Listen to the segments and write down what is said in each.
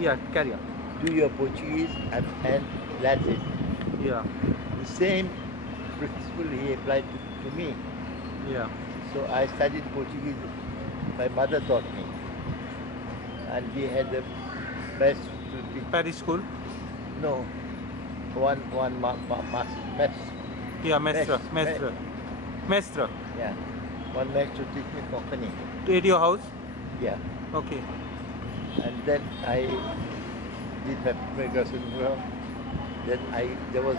Yeah, carry on. do your Portuguese and Latin. Yeah, The same principle he applied to me. yeah. So I studied Portuguese. My mother taught me, and we had the best teacher. Paris school. No, one mess, Yeah, mesh, maestra, me, maestra, maestra. yeah, one mesh to teach me company. At your house. Yeah, Okay. and then I did my pre-graduation program. Then there was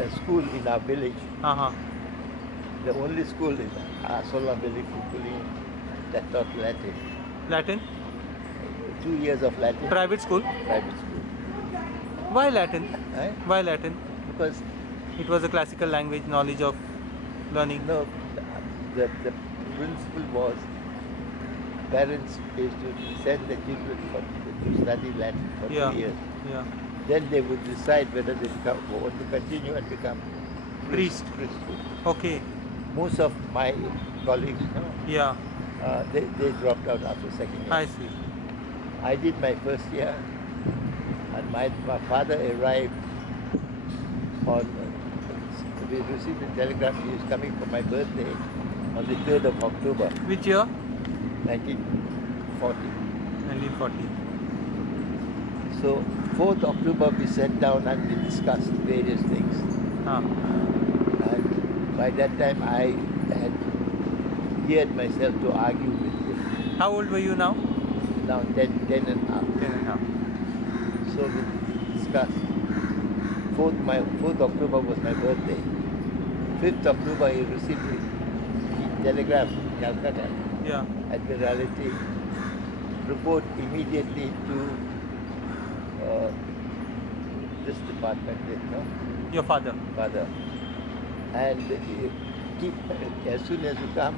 a school in our village, Uh-huh. the only school in Asola village, that taught Latin. Latin. 2 years of Latin, Private school. private school. Why Latin? Right? Why Latin? Because It was a classical language, knowledge of learning. no, the principle was parents is to send the children to study Latin for Yeah. 2 years. Yeah. Then they would decide whether they want to continue and become Priest. priesthood. Okay. Most of my colleagues, Yeah. they dropped out after second year. I see. I did my first year, and my father arrived on. We received a telegram. He was coming for my birthday on the 3rd of October, Which year? 1940. 1940. So 4th October we sat down and we discussed various things. Ah. And by that time I had geared myself to argue with him. How old were you now? Now 10 and a half. 10 and a half. So we discussed. 4th October was my birthday. 5th October he received the telegram from Calcutta, Yeah. Admiralty, report immediately to this department, Your father. father. And keep, as soon as you come,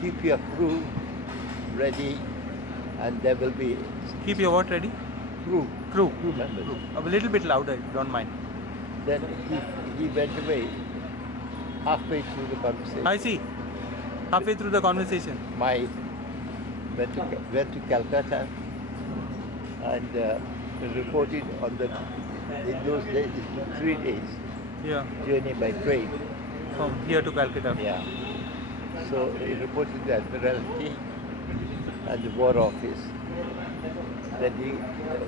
keep your crew ready, and there will be Keep your what ready? crew Crew. members. A little bit louder, if you don't mind. Then he went away halfway through the conversation. I see. Halfway through the conversation. My went to Calcutta and reported on the in those days it took 3 days Yeah. journey by train. From here to Calcutta. Yeah. So he reported to the Admiralty and the War Office. Then he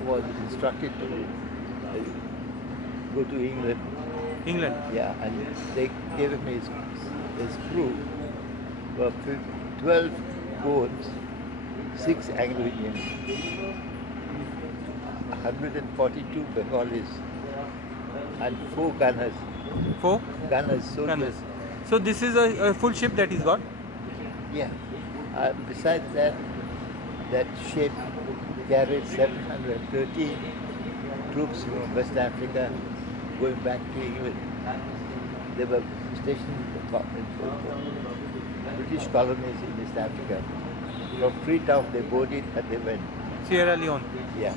was instructed to go to England. England. Yeah, and they gave him his crew were 12 Goans, 6 Anglo-Indians, 142 Bengalis, and 4 gunners. 4 Gunners, soldiers. gunners. So this is a full ship that he's got? Yeah. Besides that, that ship carried 713 troops from West Africa going back to England. They were stationed in British colonies in East Africa. From Freetown they boarded and they went. Sierra Leone. Yeah.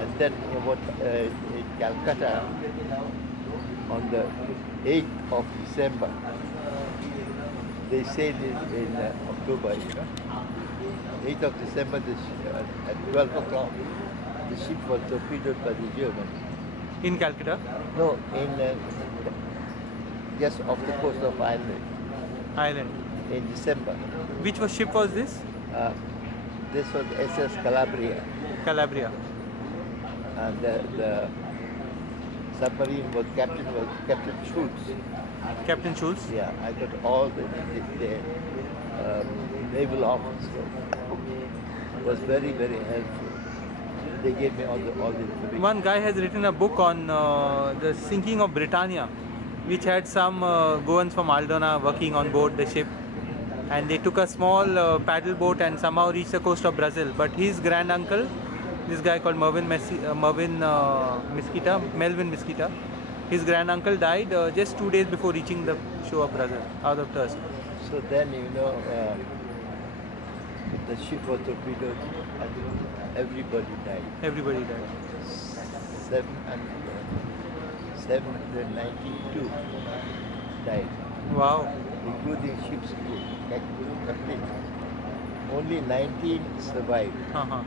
And then in Calcutta, on the 8th of December, they sailed in October, 8th of December, at 12 o'clock, the ship was torpedoed by the Germans. In Calcutta. No, in just off the coast of Ireland Island. in December. Which ship was this? This was SS Calabria, Calabria. and the submarine was Captain Schultz. Captain Schulz. Yeah, I got all the naval officers. Was very, very helpful. They gave me all the information. One guy has written a book on the sinking of Britannia, which had some Goans from Aldona working on board the ship, and they took a small paddle boat and somehow reached the coast of Brazil. But his grand uncle, this guy called Melvin Mesquita, his grand uncle died just 2 days before reaching the shore of Brazil, out of thirst. So then, the ship was torpedoed and everybody died. Everybody died. 792 died, Wow. including ship's crew, complete. Only 19 survived. Uh-huh.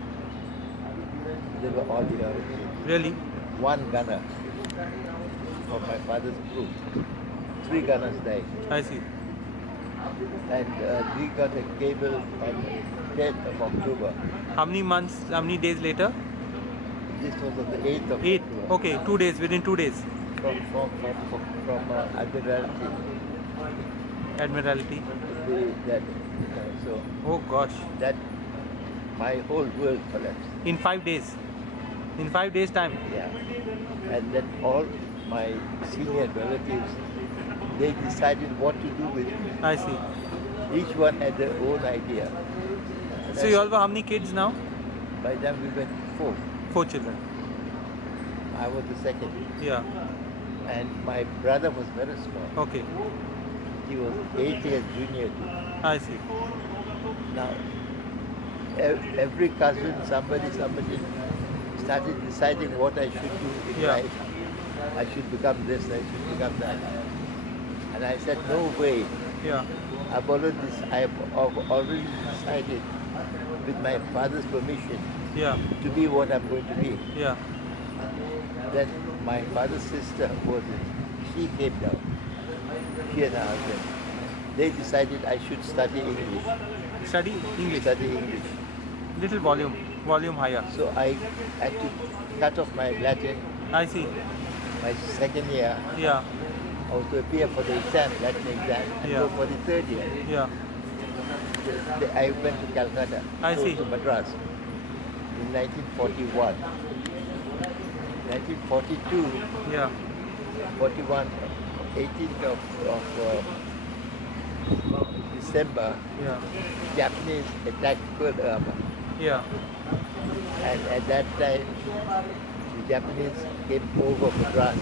They were all European. Really? One gunner from my father's group. 3 gunners died. I see. And we got a cable on the 10th of October. How many months, how many days later? This was on the 8th of 8. October. Okay, 2 days, within 2 days. From Admiralty. Admiralty. So Oh gosh. that my whole world collapsed. In 5 days. In 5 days time. Yeah. And then all my senior relatives, they decided what to do with me. I see. Each one had their own idea. And So you all were how many kids now? by then we were 4. 4 children. I was the second. Yeah. And my brother was very small. Okay. He was 8 years junior to me. I see. Now, every cousin, somebody started deciding what I should do in Yeah. life. I should become this, I should become that. And I said, no way. Yeah. I've already decided, with my father's permission, Yeah. to be what I'm going to be. Yeah. Then my father's sister she came down. She and her husband. They decided I should study English. Study English. Study English. Little volume higher. So I had to cut off my Latin. I see. My second year, Yeah. I was to appear for the exam, Latin exam, and Yeah. go for the third year. Yeah. I went to Calcutta, I see. to Madras in 1941. 1942, Yeah. 41, 18th of December, Yeah. Japanese attacked Pearl Harbor. Yeah. And at that time, the Japanese came over Madras,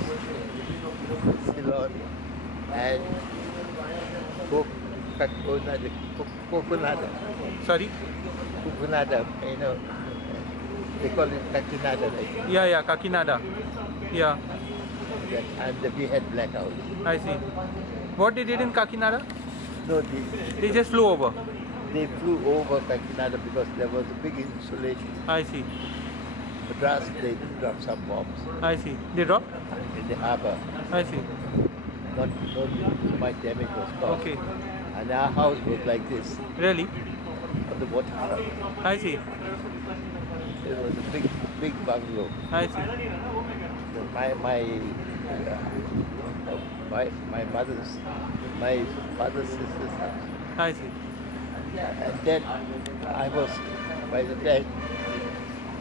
Ceylon, and Kokunada. Sorry? Kokunada, they call it Kakinada, right? Yeah, yeah, Kakinada. Yeah. And we had blackouts. I see. What they did in Kakinada? No, They just flew over. they flew over Kakinada because there was a big insulation. I see. Madras, they dropped some bombs I see. They dropped? in the harbor. I see. Not much damage was caused. Okay. And our house was like this, Really? on the waterfront. I see. It was a big bungalow. I see. My father's sister's house. I see. And then I was, by the time,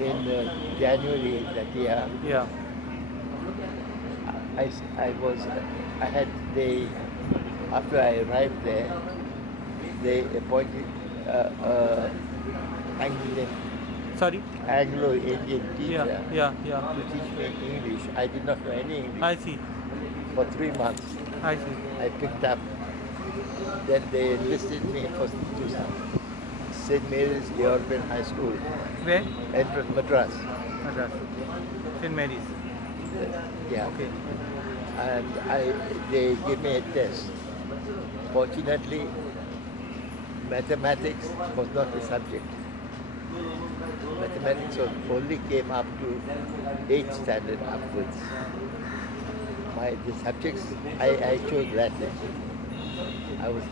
in January that year, Yeah. after I arrived there, they appointed Sorry? Anglo-Indian teacher Yeah. Yeah. to teach me English. I did not know any English. I see. For 3 months, I see. I picked up. Then they enlisted me to St. Mary's European High School, Where? entrance Madras. Madras. St. Mary's. Yeah. Okay. And they gave me a test. Fortunately, mathematics was not the subject. Mathematics only came up to 8th standard upwards. The subjects, I chose Latin. I was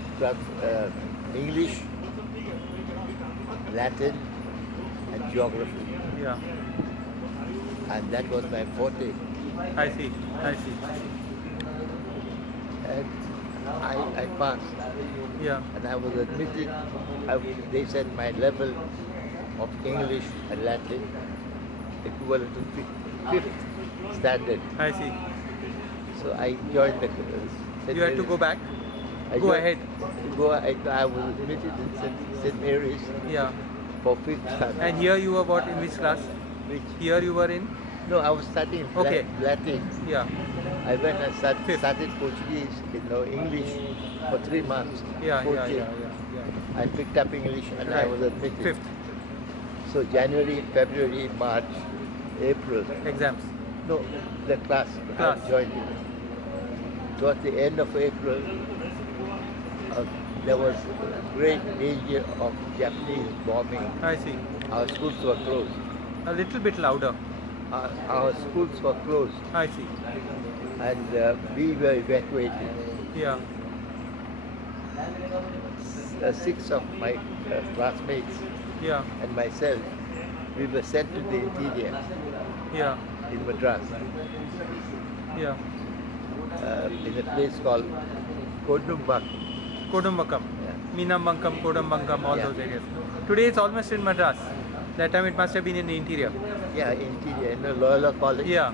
English, Latin, and geography. Yeah. And that was my forte. I see. And I passed. Yeah. And I was admitted. They said my level of English and Latin equivalent to 5th standard. I see. So I joined the St. You had to Mary's. go back? I Go ahead. I was admitted in St. Mary's Yeah. for 5th standard. And here you were what, in which class? Which, Here you were in? no, I was studying Okay. Latin. Yeah. I went and Fifth. studied Portuguese, English for 3 months. Yeah. coaching. I picked up English and I Right. was admitted. 5th. So January, February, March, April. Exams. No, the class. Class. I joined it. Towards the end of April, there was great danger of Japanese bombing. I see. Our schools were closed. A little bit louder. Our schools were closed I see. and we were evacuated. Yeah. 6 of my classmates Yeah. and myself, we were sent to the interior Yeah. in Madras, Yeah. in a place called Kodumbak. Kodumbakkam. Yeah. Meenambankam, Kodumbakkam, all Yeah. those areas. Today it's almost in Madras. That time it must have been in the interior. Yeah, interior, in the Loyola College, Yeah.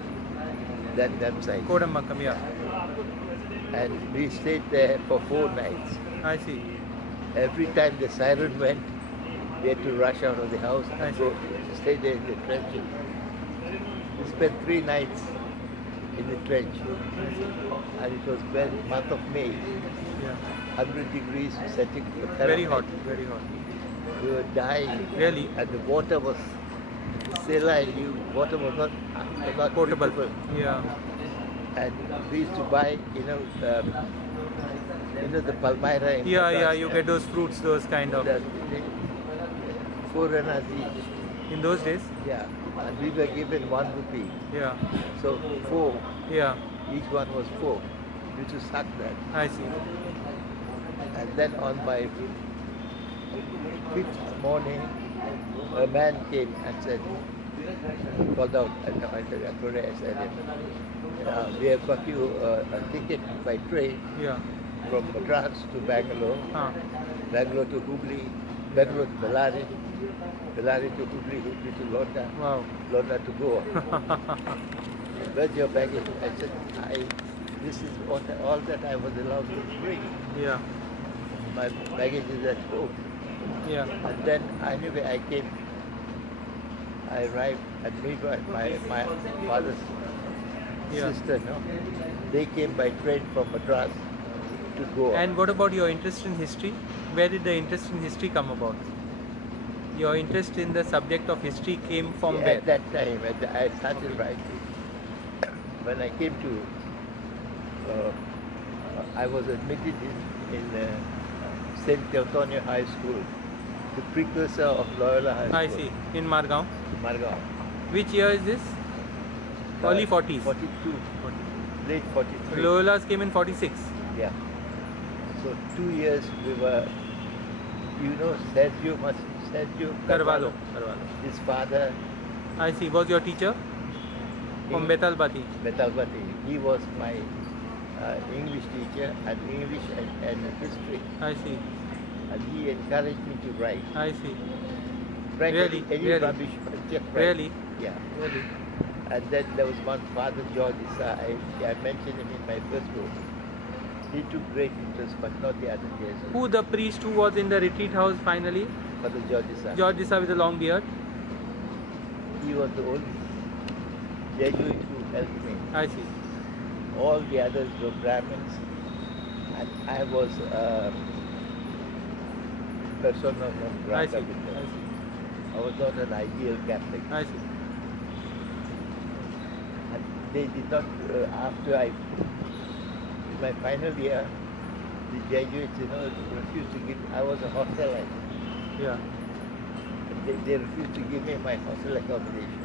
that side. Kodumbakkam, yeah. And we stayed there for 4 nights. I see. Every time the siren went, we had to rush out of the house I and see. go stay there in the trenches. We spent 3 nights in the trench, and it was well month of May, Yeah. 100 degrees centigrade. Very hot. Very hot. We were dying. Really? And the water was saline. Water was not Portable. drinkable. Yeah. And we used to buy, the palmyra. In Yeah, Madras, yeah. You get those fruits, those kind of. the 4 annas each. In those days. Yeah, and we were given 1 rupee. Yeah. So 4, Yeah. each one was 4. We used to suck that. I see. And then on my 5th morning, a man came and said, called out, and I said, we have got you a ticket by train Yeah. from Madras to Bangalore, Ah. Bangalore to Hubli, Bangalore to Bellary, Bellary to Hubli, Hubli to London, Wow. London to Goa. Where's your baggage? I said, this is all that I was allowed to bring. Yeah. My baggage is at home. Yeah. And then anyway, I arrived at my father's Yeah. sister, they came by train from Madras to Goa. And what about your interest in history? Where did the interest in history come about? Your interest in the subject of history came from where? At that time, I started writing. When I came to, I was admitted in St. Teotonio High School, the precursor of Loyola High School. I see. In Margaon. Margaon. Which year is this? Early 40s. 42, late 43. Loyola's came in 46. Yeah. So 2 years we were, Sergio Carvalho. his father, I see. Was your teacher? From Betalbati. Betalbati. He was my English teacher, and English and history. I see. And he encouraged me to write. I see. Write Really? any Really? rubbish, but just write. Really? Yeah. Really? And then there was one Father George Issa. I mentioned him in my first book. He took great interest, but not the other cases. Who the priest who was in the retreat house finally? Father George Issa. George Issa with a long beard. He was the only Jesuit who helped me. I see. All the others were Brahmins, and I was persona non I grata see. with them. I was not an ideal Catholic. I see. And they did not, in my final year, the Jesuits, refused to give, I was a hostelite. Yeah. They refused to give me my hostel accommodation.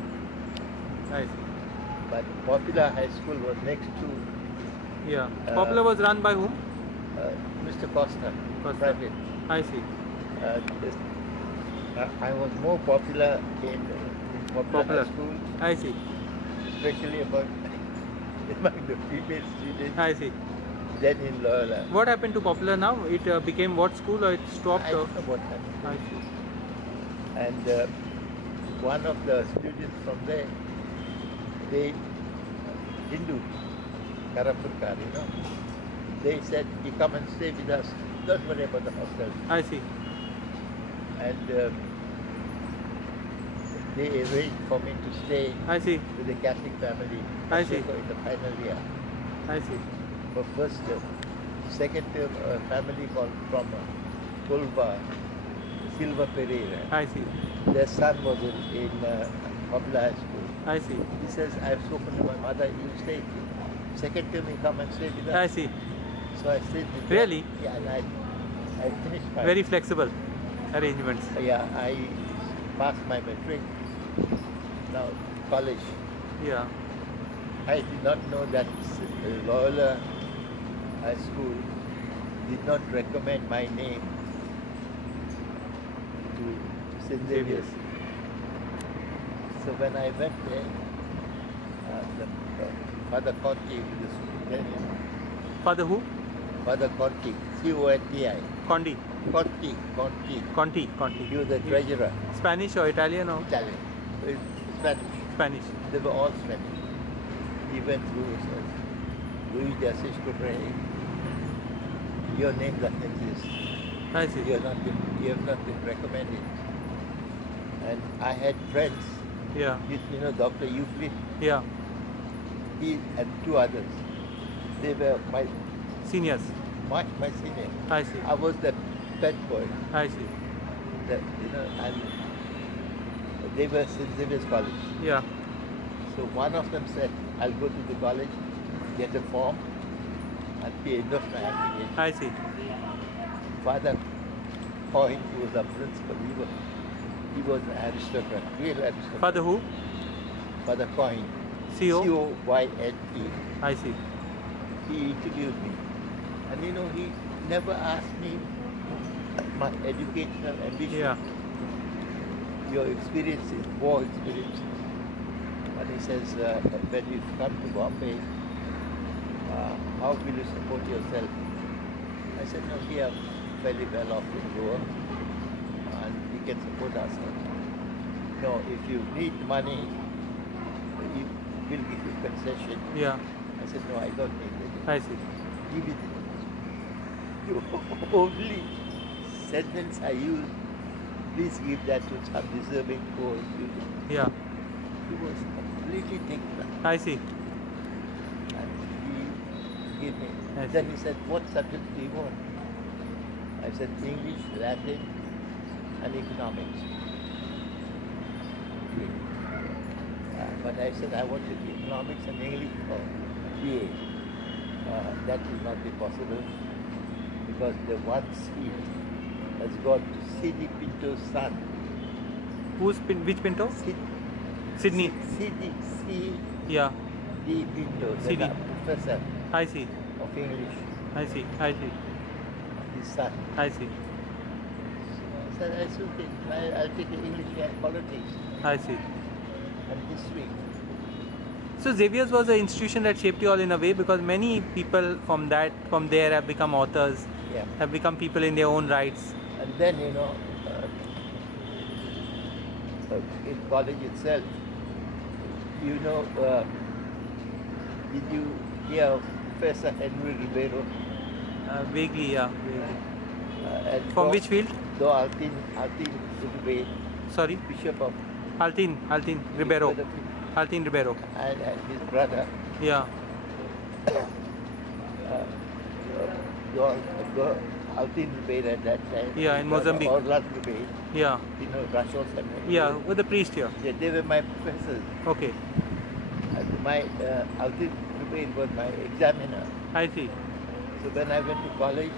I see. But Popular High School was next to Yeah. Popular was run by whom? Mr. Costa, Costa. private. I see. I was more popular in Popular High School, I see. especially among the female students, I see. than in Loyola. What happened to Popular now? It became what school or it stopped? I Or? don't know what happened. I see. And one of the students from there, they Hindu, Karapurkar, they said, you come and stay with us, don't worry about the hostel. I see. And they arranged for me to stay I see. with a Catholic family. I see. In the final year. I see. For first term. Second term, a family called from Pulva, Silva Pereira. I see. Their son was in Popular High School. I see. He says, I've spoken to my mother, you stay here. Second term, you come and stay with us. I see. So I stayed with them. Really? Yeah, and I finished my... Very flexible arrangements. Yeah, I passed my matric. now college. Yeah. I did not know that Loyola High School did not recommend my name to St. Xavier's. So when I went there, Father Conti, the superintendent. Father who? Father Conti, C-O-N-T-I. Condi. Conti. Conti. He was the treasurer. Spanish or Italian or? Italian. Spanish. Spanish. They were all Spanish. He went through Luís de Assis Correia. Your name doesn't exist. I see. You have not been recommended. And I had friends. Yeah. You know Dr. Euclid? Yeah. He and two others. They were my Seniors. my senior. I see. I was the pet boy. I see. And they were St. Xavier's College. Yeah. So one of them said, I'll go to the college, get a form, and pay off my application. I see. Father Coyne, who was our principal, he was an aristocrat, real aristocrat. Father who? Father Coyne. C-O? C-O-Y-N-E. I see. He interviewed me. And he never asked me my educational ambition. Yeah. Your experiences, war experiences. And he says, when you come to Bombay, how will you support yourself? I said, no, we are fairly well off in Goa and we can support ourselves. No, if you need money, we'll give you concession. Yeah. I said, no, I don't need it. I see. Give it. The only sentence I used, please give that to some deserving poor student. Yeah. He was completely taken back. I see. And he gave me. I Then see. he said, what subject do you want? I said, English, Latin, and economics. But I said, I wanted economics and English for BA. That will not be possible because the one seat has gone to C.D. Pinto's son. Which Pinto? Sydney. C.D. Yeah. Pinto, the C.D. professor I see. of English, I see. I see. his son. I see. I said, I should take, I'll take English and politics I see. and history. So Xavier's was an institution that shaped you all in a way, because many people from there have become authors, Yeah. have become people in their own rights. And then, in college itself, did you hear of Professor Henry Ribeiro? Vaguely, yeah. Vaguely. And From which field? Though Altin Ribeiro, Sorry? Bishop of Altin Ribeiro. Altin Ribeiro. and his brother, Yeah. Altin Ribeiro at that time. Yeah, in Mozambique. Orlando Ribeiro, Yeah. Russell Seminary. Yeah, with the priest here. Yeah, they were my professors. Okay. And my Altin Ribeiro was my examiner. I see. So when I went to college,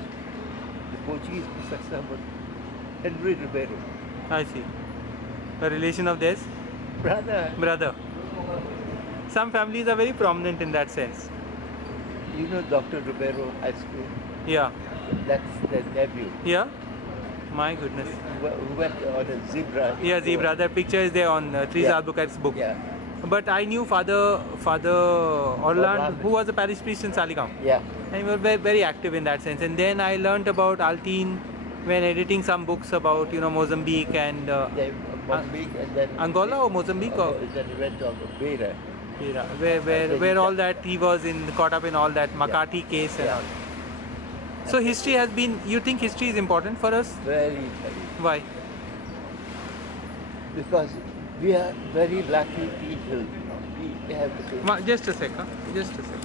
the Portuguese professor was Henry Ribeiro. I see. A relation of theirs? Brother, Some families are very prominent in that sense. you know Dr. Ribeiro High School? Yeah. That's the nephew. Yeah? My goodness. Who went on a zebra. Yeah, zebra. That picture is there on Teresa Albuquerque's book. Yeah. But I knew Father Orlando, who was a parish priest in Saligam. Yeah. And he was very, very active in that sense. And then I learnt about Altin when editing some books about, Mozambique and Then Mozambique and then Angola or Mozambique or then he went on Beira. where all that he was caught up in all that Makati case and all. So history has been, you think history is important for us? Very, very. Why? Because we are very lucky people. We have Just a sec, huh? Just a sec.